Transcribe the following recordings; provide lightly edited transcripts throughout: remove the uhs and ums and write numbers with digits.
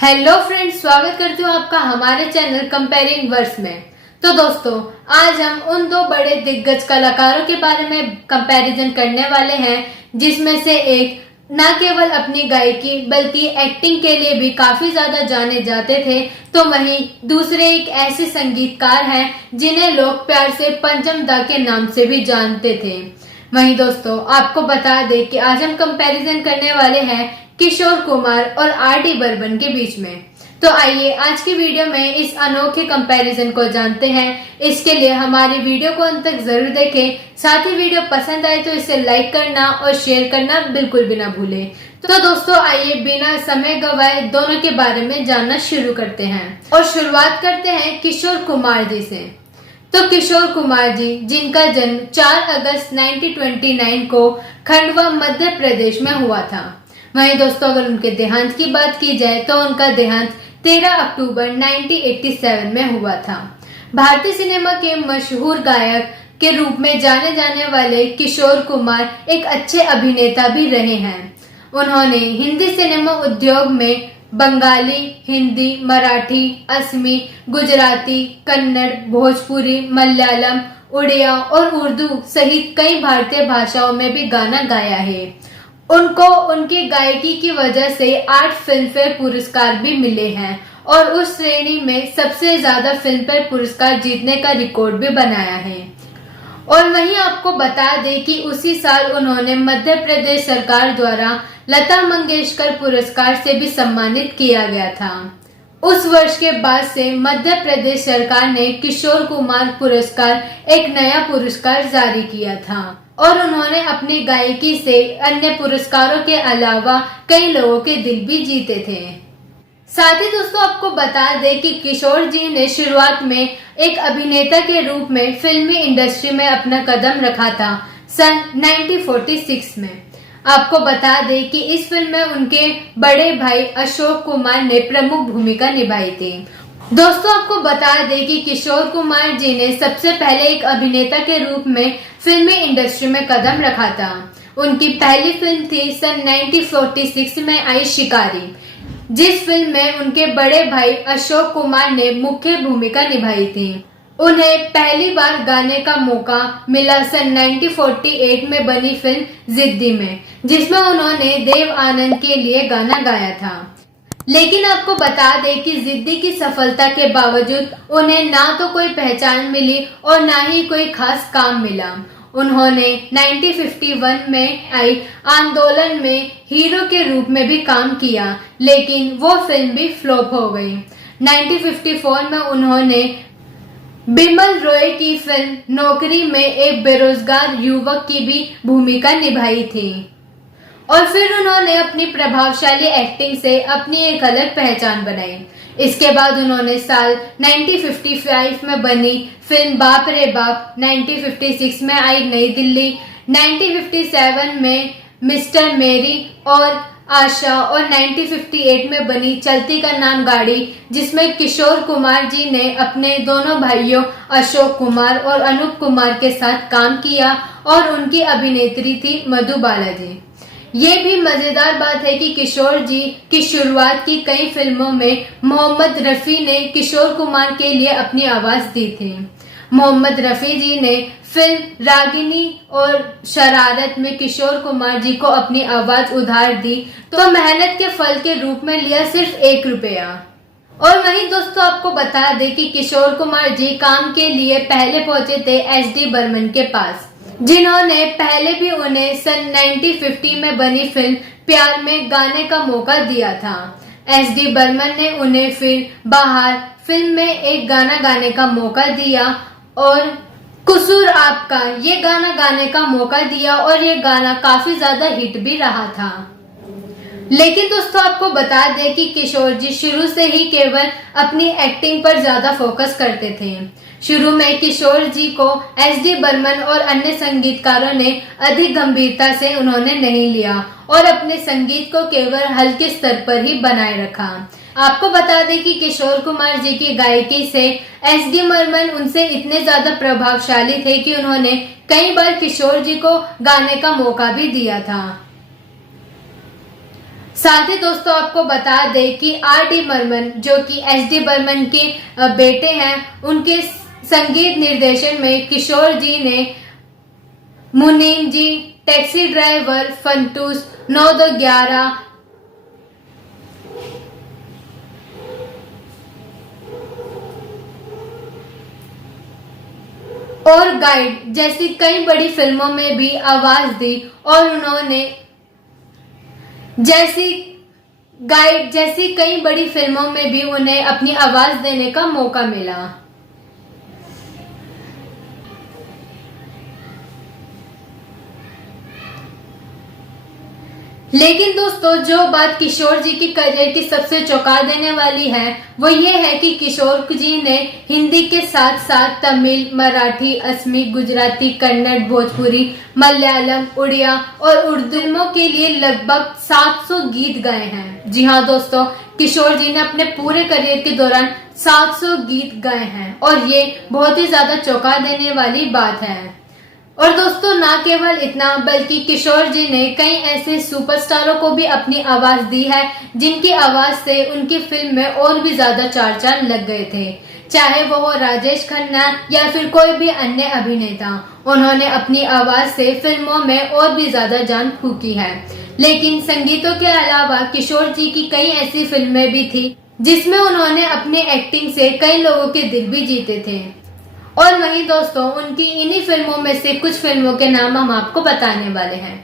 Hello friends, स्वागत करती हूँ आपका हमारे चैनल कंपेयरिंग वर्स में। तो दोस्तों, आज हम उन दो बड़े दिग्गज कलाकारों के बारे में कंपैरिजन करने वाले हैं जिसमें से एक न केवल अपनी गायकी बल्कि एक्टिंग के लिए भी काफी ज्यादा जाने जाते थे, तो वहीं दूसरे एक ऐसे संगीतकार हैं जिन्हें लोग प्यार से पंचम दा के नाम से भी जानते थे। वहीं दोस्तों, आपको बता दें कि आज हम कंपैरिजन करने वाले हैं किशोर कुमार और आर डी बर्मन के बीच में। तो आइए आज की वीडियो में इस अनोखे कंपैरिजन को जानते हैं। इसके लिए हमारी वीडियो को अंत तक जरूर देखें। साथ ही वीडियो पसंद आए तो इसे लाइक करना और शेयर करना बिल्कुल भी ना भूलें। तो दोस्तों, आइए बिना समय गवाए दोनों के बारे में जानना शुरू करते हैं और शुरुआत करते हैं किशोर कुमार जी से। तो किशोर कुमार जी, जिनका जन्म 4 अगस्त 1929 को खंडवा मध्य प्रदेश में हुआ था। वहीं दोस्तों, अगर उनके देहांत की बात की जाए तो उनका देहांत 13 अक्टूबर 1987 में हुआ था। भारतीय सिनेमा के मशहूर गायक के रूप में जाने जाने वाले किशोर कुमार एक अच्छे अभिनेता भी रहे हैं। उन्होंने हिंदी सिनेमा उद्योग में बंगाली, हिंदी, मराठी, असमी, गुजराती, कन्नड़, भोजपुरी, मलयालम, उड़िया और उर्दू सहित कई भारतीय भाषाओं में भी गाना गाया है। उनको उनकी गायकी की वजह से 8 फिल्मफेयर पुरस्कार भी मिले हैं और उस श्रेणी में सबसे ज्यादा फिल्मफेयर पुरस्कार जीतने का रिकॉर्ड भी बनाया है। और वहीं आपको बता दें कि उसी साल उन्होंने मध्य प्रदेश सरकार द्वारा लता मंगेशकर पुरस्कार से भी सम्मानित किया गया था। उस वर्ष के बाद से मध्य प्रदेश सरकार ने किशोर कुमार पुरस्कार, एक नया पुरस्कार जारी किया था और उन्होंने अपनी गायकी से अन्य पुरस्कारों के अलावा कई लोगों के दिल भी जीते थे। साथ ही दोस्तों, आपको बता दें कि किशोर जी ने शुरुआत में एक अभिनेता के रूप में फिल्मी इंडस्ट्री में अपना कदम रखा था सन 1946 में। आपको बता दें कि इस फिल्म में उनके बड़े भाई अशोक कुमार ने प्रमुख भूमिका निभाई थी। दोस्तों, आपको बता दें कि किशोर कुमार जी ने सबसे पहले एक अभिनेता के रूप में फिल्मी इंडस्ट्री में कदम रखा था। उनकी पहली फिल्म थी सन 1946 में आई शिकारी, जिस फिल्म में उनके बड़े भाई अशोक कुमार ने मुख्य भूमिका निभाई थी। उन्हें पहली बार गाने का मौका मिला सन 1948 में बनी फिल्म जिद्दी में, जिसमें उन्होंने देव आनंद के लिए गाना गाया था। लेकिन आपको बता दें कि जिद्दी की सफलता के बावजूद उन्हें ना तो कोई पहचान मिली और ना ही कोई खास काम मिला। उन्होंने 1951 में आई आंदोलन में हीरो के रूप में भी काम किया, लेकिन वो फिल्म भी फ्लॉप हो गई। 1954 में उन्होंने बिमल रॉय की फिल्म नौकरी में एक बेरोजगार युवक की भी भूमिका निभाई थी और फिर उन्होंने अपनी प्रभावशाली एक्टिंग से अपनी एक अलग पहचान बनाई। इसके बाद उन्होंने साल 1955 में बनी फिल्म बाप रे बाप, 1956 में आई नई दिल्ली, 1957 में मिस्टर मेरी और आशा और 1958 में बनी चलती का नाम गाड़ी, जिसमें किशोर कुमार जी ने अपने दोनों भाइयों अशोक कुमार और अनूप कुमार के साथ काम किया और उनकी अभिनेत्री थी मधु बालाजी। ये भी मजेदार बात है कि किशोर जी की शुरुआत की कई फिल्मों में मोहम्मद रफी ने किशोर कुमार के लिए अपनी आवाज दी थी। मोहम्मद रफी जी ने फिल्म रागिनी और शरारत में किशोर कुमार जी को अपनी आवाज उधार दी, तो मेहनत के फल के रूप में लिया सिर्फ 1 रुपया। और वहीं दोस्तों, आपको बता दें कि किशोर कुमार जी काम के लिए पहले पहुंचे थे SD बर्मन के पास, जिन्होंने पहले भी उन्हें सन 1950 में बनी फिल्म प्यार में गाने का मौका दिया था। SD बर्मन ने उन्हें फिर बाहर फिल्म में एक गाना गाने का मौका दिया और कसूर आपका ये गाना गाने का मौका दिया और ये गाना काफी ज्यादा हिट भी रहा था। लेकिन दोस्तों, आपको बता दें कि किशोर जी शुरू से ही केवल अपनी एक्टिंग पर ज्यादा फोकस करते थे। शुरू में किशोर जी को SD बर्मन और अन्य संगीतकारों ने अधिक गंभीरता से उन्होंने नहीं लिया और अपने संगीत को केवल हल्के स्तर पर ही बनाए रखा। आपको बता दें कि किशोर कुमार जी की गायकी से SD बर्मन उनसे इतने ज्यादा प्रभावशाली थे कि उन्होंने कई बार किशोर जी को गाने का मौका भी दिया था। साथ ही दोस्तों आपको बता दें कि आर डी बर्मन जो कि एस डी बर्मन के बेटे हैं, उनके संगीत निर्देशन में किशोर जी ने मुनीम जी, टैक्सी ड्राइवर, फंटूस, 9-11 और गाइड जैसी कई बड़ी फिल्मों में भी आवाज दी और उन्होंने जैसी कई बड़ी फिल्मों में भी उन्हें अपनी आवाज देने का मौका मिला। लेकिन दोस्तों जो बात किशोर जी की करियर की सबसे चौंका देने वाली है वो ये है कि किशोर जी ने हिंदी के साथ साथ तमिल, मराठी, असमी, गुजराती, कन्नड़, भोजपुरी, मलयालम, उड़िया और उर्दू फिल्मों के लिए लगभग 700 गीत गाए हैं। जी हाँ दोस्तों, किशोर जी ने अपने पूरे करियर के दौरान 700 गीत गाए हैं और ये बहुत ही ज्यादा चौंका देने वाली बात है। और दोस्तों ना केवल इतना बल्कि किशोर जी ने कई ऐसे सुपरस्टारों को भी अपनी आवाज दी है जिनकी आवाज से उनकी फिल्म में और भी ज्यादा चार चांद लग गए थे। चाहे वो हो राजेश खन्ना या फिर कोई भी अन्य अभिनेता, उन्होंने अपनी आवाज से फिल्मों में और भी ज्यादा जान फूकी है। लेकिन संगीतों के अलावा किशोर जी की कई ऐसी फिल्में भी थी जिसमें उन्होंने अपनी एक्टिंग से कई लोगों के दिल भी जीते थे। और वहीं दोस्तों उनकी इन्हीं फिल्मों में से कुछ फिल्मों के नाम हम आपको बताने वाले हैं।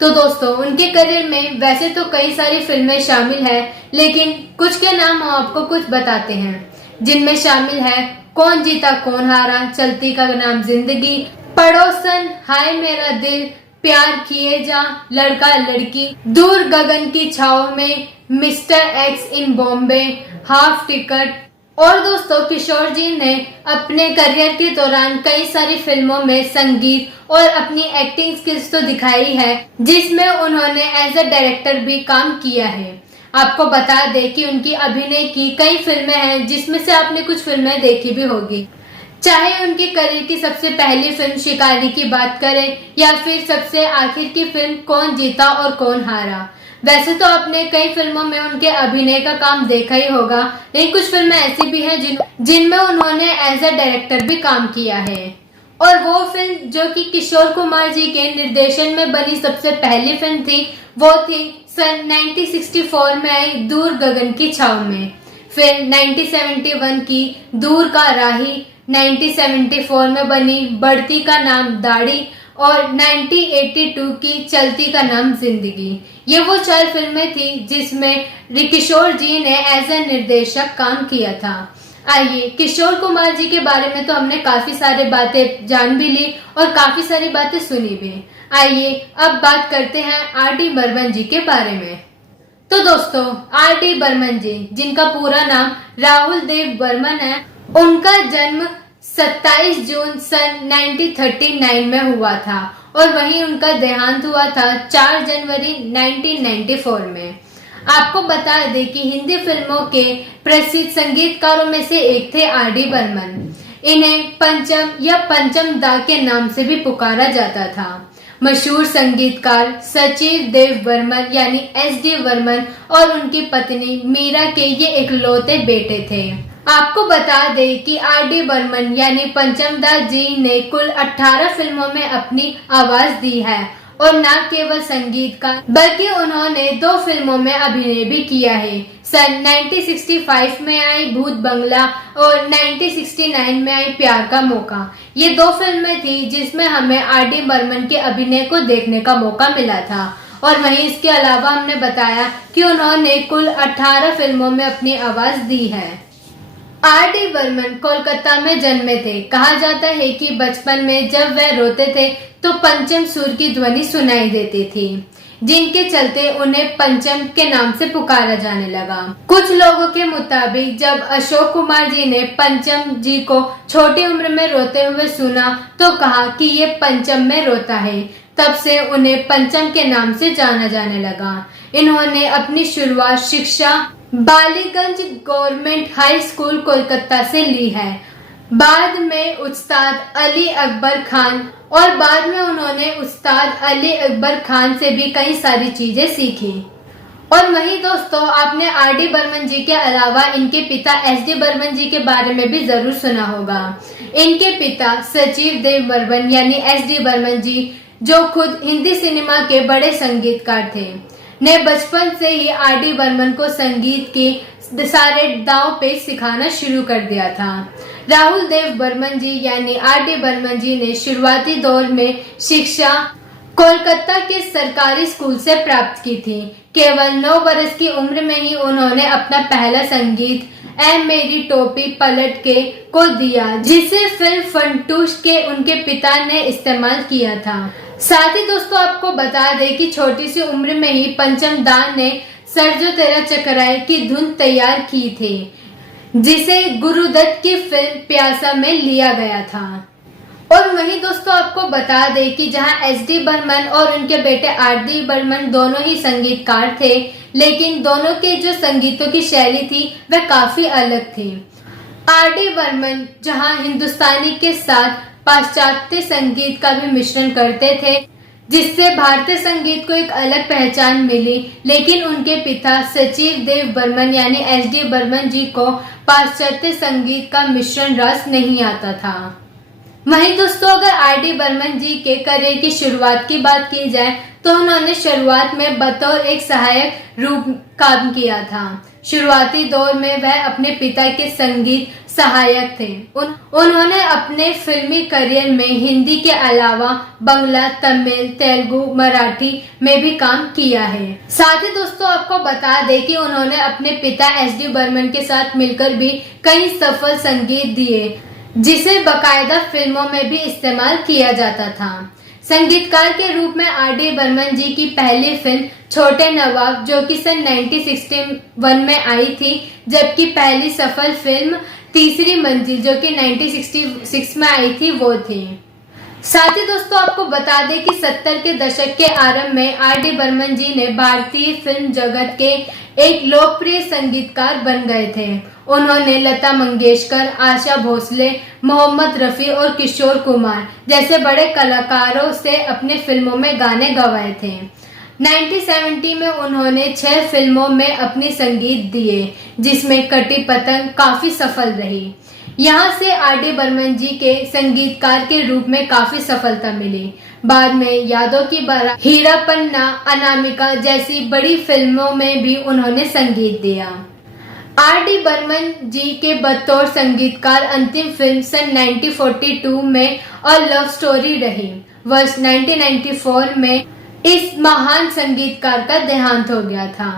तो दोस्तों उनके करियर में वैसे तो कई सारी फिल्में शामिल है, लेकिन कुछ के नाम हम आपको कुछ बताते हैं, जिनमें शामिल है कौन जीता कौन हारा, चलती का नाम जिंदगी, पड़ोसन, हाय मेरा दिल, प्यार किए जा, लड़का लड़की, दूर गगन की छाओं में, मिस्टर एक्स इन बॉम्बे, हाफ टिकट। और दोस्तों किशोर जी ने अपने करियर के दौरान कई सारी फिल्मों में संगीत और अपनी एक्टिंग स्किल्स तो दिखाई है, जिसमें उन्होंने एज अ डायरेक्टर भी काम किया है। आपको बता दें कि उनकी अभिनय की कई फिल्में हैं जिसमें से आपने कुछ फिल्में देखी भी होगी। चाहे उनके करियर की सबसे पहली फिल्म शिकारी की बात करें या फिर सबसे आखिर की फिल्म कौन जीता और कौन हारा। वैसे तो आपने कई फिल्मों में उनके अभिनय का काम देखा ही होगा, लेकिन कुछ फिल्में ऐसी भी हैं जिनमें उन्होंने एज अ डायरेक्टर भी काम किया है। और वो फिल्म जो कि किशोर कुमार जी के निर्देशन में बनी सबसे पहली फिल्म थी वो थी सन 1964 में आई दूर गगन की छाव में। फिर 1971 की दूर का राही, 1974 में बनी बढ़ती का नाम दाढ़ी और 1982 की चलती का नाम जिंदगी। ये वो 4 फिल्में थी जिसमें किशोर जी ने एज ए निर्देशक काम किया था। आइए किशोर कुमार जी के बारे में तो हमने काफी सारी बातें जान भी ली और काफी सारी बातें सुनी भी। आइए अब बात करते हैं आर डी बर्मन जी के बारे में। तो दोस्तों आर डी बर्मन जी, जिनका पूरा नाम राहुल देव बर्मन है, उनका जन्म 27 जून सन 1939 में हुआ था और वहीं उनका देहांत हुआ था 4 जनवरी 1994 में। आपको बता दें कि हिंदी फिल्मों के प्रसिद्ध संगीतकारों में से एक थे आर डी बर्मन। इन्हें पंचम या पंचम दा के नाम से भी पुकारा जाता था। मशहूर संगीतकार सचिव देव बर्मन यानी एस डी बर्मन और उनकी पत्नी मीरा के ये इकलौते बेटे थे। आपको बता दें कि आर डी बर्मन यानी पंचम दा जी ने कुल 18 फिल्मों में अपनी आवाज दी है और न केवल संगीत का बल्कि उन्होंने 2 फिल्मों में अभिनय भी किया है। सन 1965 में आई भूत बंगला और 1969 में आई प्यार का मौका। ये 2 फिल्में थी जिसमें हमें आर डी बर्मन के अभिनय को देखने का मौका मिला था। और वहीं इसके अलावा हमने बताया कि उन्होंने कुल 18 फिल्मों में अपनी आवाज दी है। आर डी बर्मन कोलकाता में जन्मे थे। कहा जाता है कि बचपन में जब वह रोते थे तो पंचम सुर की ध्वनि सुनाई देती थी, जिनके चलते उन्हें पंचम के नाम से पुकारा जाने लगा। कुछ लोगों के मुताबिक जब अशोक कुमार जी ने पंचम जी को छोटी उम्र में रोते हुए सुना तो कहा कि ये पंचम में रोता है। तब से उन्हें पंचम के नाम से जाना जाने लगा। इन्होंने अपनी शुरुआत शिक्षा Ballygunge government high school Kolkata से ली है। बाद में उस्ताद अली अकबर खान और बाद में उन्होंने उस्ताद अली अकबर खान से भी कई सारी चीजें सीखी। और वहीं दोस्तों आपने आर डी बर्मन जी के अलावा इनके पिता एस डी बर्मन जी के बारे में भी जरूर सुना होगा। इनके पिता सचिव देव बर्मन यानी एस डी बर्मन जी, जो खुद हिंदी सिनेमा के बड़े संगीतकार थे, ने बचपन से ही आर डी बर्मन को संगीत के सारे दांव पे सिखाना शुरू कर दिया था। राहुल देव बर्मन जी यानी आर डी बर्मन जी ने शुरुआती दौर में शिक्षा कोलकाता के सरकारी स्कूल से प्राप्त की थी। केवल 9 वर्ष की उम्र में ही उन्होंने अपना पहला संगीत ऐ मेरी टोपी पलट के को दिया, जिसे फिल्म फंटूश के उनके पिता ने इस्तेमाल किया था। साथ ही दोस्तों आपको बता दें कि छोटी सी उम्र में ही पंचम दान ने सर जो तेरा चकराए की धुन तैयार की थी, जिसे गुरुदत्त की फिल्म प्यासा में लिया गया था। और वहीं दोस्तों आपको बता दें कि जहां एस डी बर्मन और उनके बेटे आर डी बर्मन दोनों ही संगीतकार थे, लेकिन दोनों के जो संगीतों की शैली थी वह काफी अलग थी। आर डी बर्मन जहां हिंदुस्तानी के साथ पाश्चात्य संगीत का भी मिश्रण करते थे, जिससे भारतीय संगीत को एक अलग पहचान मिली, लेकिन उनके पिता सचिव देव बर्मन यानी एस डी बर्मन जी को पाश्चात्य संगीत का मिश्रण रस नहीं आता था। वहीं दोस्तों अगर आर डी बर्मन जी के करियर की शुरुआत की बात की जाए तो उन्होंने शुरुआत में बतौर एक सहायक रूप काम किया था। शुरुआती दौर में वह अपने पिता के संगीत सहायक थे। उन्होंने अपने फिल्मी करियर में हिंदी के अलावा बंगला, तमिल, तेलुगु, मराठी में भी काम किया है। साथ ही दोस्तों आपको बता दें कि उन्होंने अपने पिता एस डी बर्मन के साथ मिलकर भी कई सफल संगीत दिए, जिसे बकायदा फिल्मों में भी इस्तेमाल किया जाता था। संगीतकार के रूप में आर डी बर्मन जी की पहली फिल्म छोटे नवाब, जो कि सन 1961 में आई थी, जबकि पहली सफल फिल्म तीसरी मंजिल जो कि 1966 में आई थी वो थी। साथ ही दोस्तों आपको बता दें कि 70 के दशक के आरंभ में आर डी बर्मन जी ने भारतीय फिल्म जगत के एक लोकप्रिय संगीतकार बन गए थे। उन्होंने लता मंगेशकर, आशा भोसले, मोहम्मद रफी और किशोर कुमार जैसे बड़े कलाकारों से अपने फिल्मों में गाने गवाए थे। 1970 में उन्होंने 6 फिल्मों में अपने संगीत दिए, जिसमें कटी पतंग काफी सफल रही। यहाँ से आर डी बर्मन जी के संगीतकार के रूप में काफी सफलता मिली। बाद में यादों की बारात, हीरा पन्ना, अनामिका जैसी बड़ी फिल्मों में भी उन्होंने संगीत दिया। आर डी बर्मन जी के बतौर संगीतकार अंतिम फिल्म सन 1942 में और लव स्टोरी रही। वर्ष 1994 में इस महान संगीतकार का देहांत हो गया था।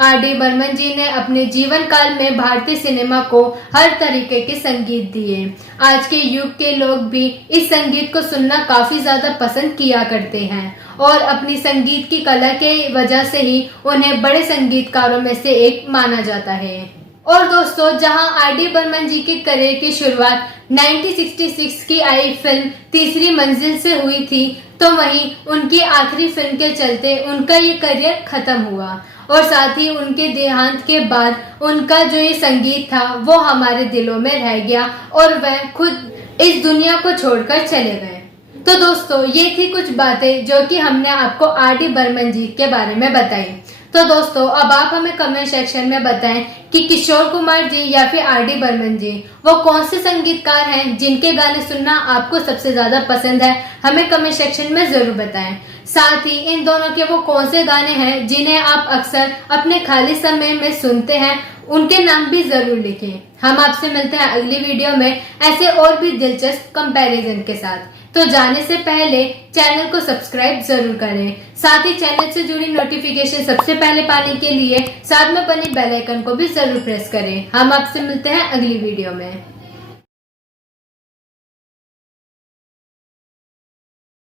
आर डी बर्मन जी ने अपने जीवन काल में भारतीय सिनेमा को हर तरीके के संगीत दिए। आज के युग के लोग भी इस संगीत को सुनना काफी ज्यादा पसंद किया करते हैं और अपनी संगीत की कला के वजह से ही उन्हें बड़े संगीतकारों में से एक माना जाता है। और दोस्तों जहां आर डी बर्मन जी के करियर की शुरुआत 1966 की आई फिल्म तीसरी मंजिल से हुई थी, तो वहीं उनकी आखिरी फिल्म के चलते उनका ये करियर खत्म हुआ और साथ ही उनके देहांत के बाद उनका जो ये संगीत था वो हमारे दिलों में रह गया और वह खुद इस दुनिया को छोड़कर चले गए। तो दोस्तों ये थी कुछ बातें जो कि हमने आपको आर डी बर्मन जी के बारे में बताई। तो दोस्तों अब आप हमें कमेंट सेक्शन में बताएं कि किशोर कुमार जी या फिर आर डी बर्मन जी वो कौन से संगीतकार हैं जिनके गाने सुनना आपको सबसे ज्यादा पसंद है, हमें कमेंट सेक्शन में जरूर बताएं। साथ ही इन दोनों के वो कौन से गाने हैं जिन्हें आप अक्सर अपने खाली समय में सुनते हैं, उनके नाम भी जरूर लिखें। हम आपसे मिलते हैं अगली वीडियो में ऐसे और भी दिलचस्प कंपैरिजन के साथ। तो जाने से पहले चैनल को सब्सक्राइब जरूर करें। साथ ही चैनल से जुड़ी नोटिफिकेशन सबसे पहले पाने के लिए साथ में बने बेल आइकन को भी जरूर प्रेस करें। हम आपसे मिलते हैं अगली वीडियो में।